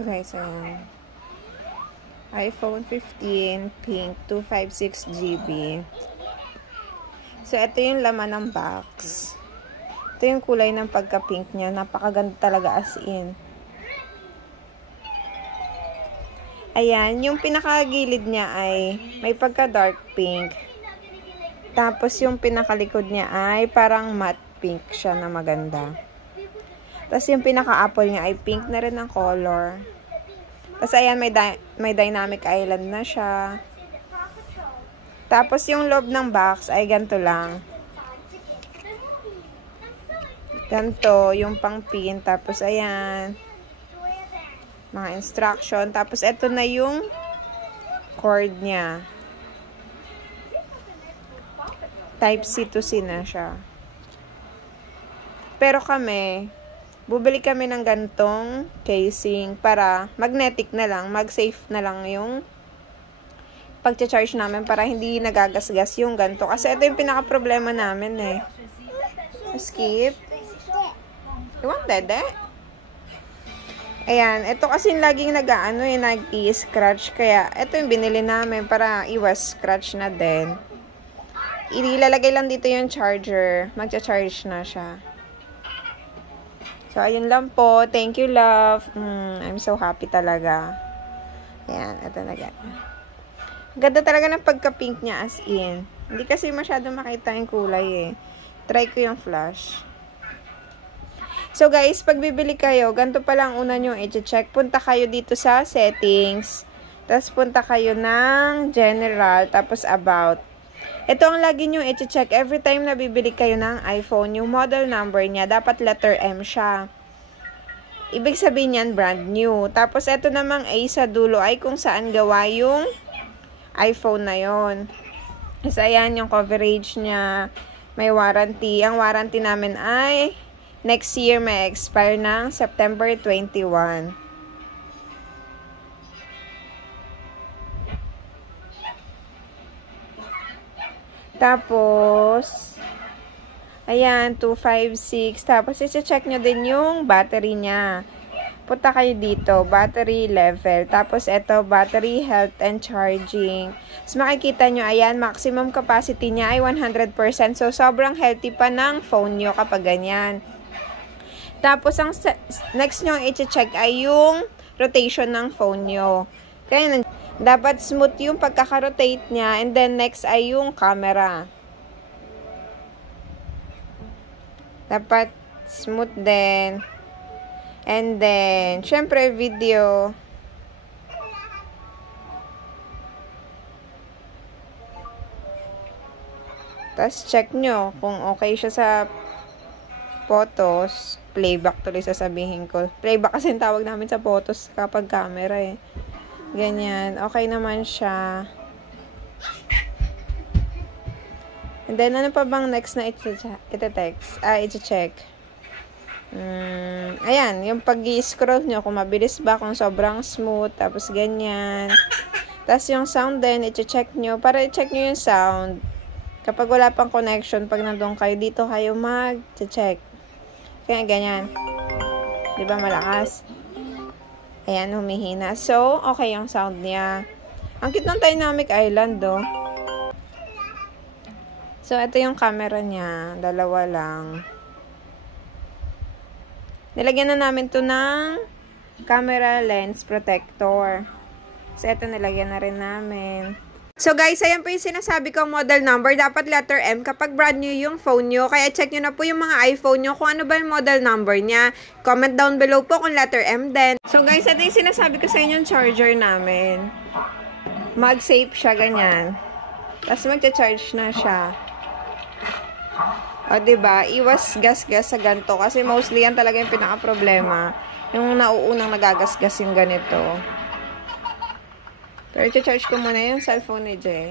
So guys, iPhone 15 pink 256 GB. So ito yung laman ng box. Ito yung kulay ng pagka-pink niya. Napakaganda talaga as in. Ayan, yung pinakagilid niya ay may pagka-dark pink. Tapos yung pinakalikod niya ay parang matte pink siya na maganda. Tapos yung pinaka-apple niya ay pink na rin ang color. Tapos ayan, may dynamic island na siya. Tapos yung loob ng box ay ganito lang. Ganito, yung pang pin. Tapos ayan, mga instruction. Tapos ito na yung cord niya. Type C to C na siya. Pero kami, bubili kami ng gantong casing para magnetic na lang, mag-safe na lang yung pag-charge namin para hindi nagagasgas yung ganto. Kasi ito yung pinaka-problema namin eh. Skip. You want dede? Ayan, ito kasi laging nag-i-scratch. Kaya, ito yung binili namin para iwas scratch na din. Ilalagay lang dito yung charger. Magcha-charge na siya. So, ayun lang po. Thank you, love. I'm so happy talaga. Ayan, ito na gan. Ganda talaga ng pagka-pink niya as in. Hindi kasi masyado makita yung kulay eh. Try ko yung flash. So guys, pag bibili kayo, ganito pa lang una nyo i-check. Punta kayo dito sa settings. Tapos punta kayo ng general. Tapos about. Ito ang lagi nyo i-check. Every time na bibili kayo ng iPhone, yung model number niya, dapat letter M siya. Ibig sabihin yan, brand new. Tapos ito namang A sa dulo ay kung saan gawa yung iPhone na yon. Kasi ayan yung coverage niya. May warranty. Ang warranty namin ay next year may expire ng September 21. Tapos, ayan, 256. Tapos, isi-check nyo din yung battery niya. Punta kayo dito, battery level. Tapos, ito, battery health and charging. So, makikita nyo, ayan, maximum capacity niya ay 100%. So, sobrang healthy pa ng phone nyo kapag ganyan. Tapos, ang next nyo i-check ay yung rotation ng phone nyo. Kaya, dapat smooth yung pagkaka-rotate niya. And then, next ay yung camera. Dapat smooth din. And then, syempre, video. Tapos, check nyo kung okay siya sa photos. Playback tuloy sasabihin ko. Playback kasi yung tawag namin sa photos kapag camera eh. Ganyan. Okay naman siya. And then, ano pa bang next na iti-check? Ayan, yung pag-i-scroll nyo, kung mabilis ba, kung sobrang smooth, tapos ganyan. Tapos yung sound din, iti-check nyo, para i-check nyo yung sound. Kapag wala pang connection, pag nandun kayo, dito kayo mag-check. Kaya ganyan. Diba malakas? Ayan, humihina. So, okay yung sound niya. Ang cute ng dynamic island, oh. So, ito yung camera niya. Dalawa lang. Nilagyan na namin to ng camera lens protector. So, ito nilagyan na rin namin. So, guys, ayan po yung sinasabi kong model number. Dapat letter M kapag brand new yung phone nyo. Kaya check nyo na po yung mga iPhone nyo kung ano ba yung model number niya. Comment down below po kung letter M din. So, guys, ito yung sinasabi ko sa inyo yung charger namin. Mag-safe siya, ganyan. Tapos, magcha-charge na siya. O, diba? Iwas gas-gas sa ganito. Kasi mostly yan talaga yung pinaka-problema. Yung nauunang nagagasgas yung ganito. Pero i-charge ko muna yung cellphone ni Jay.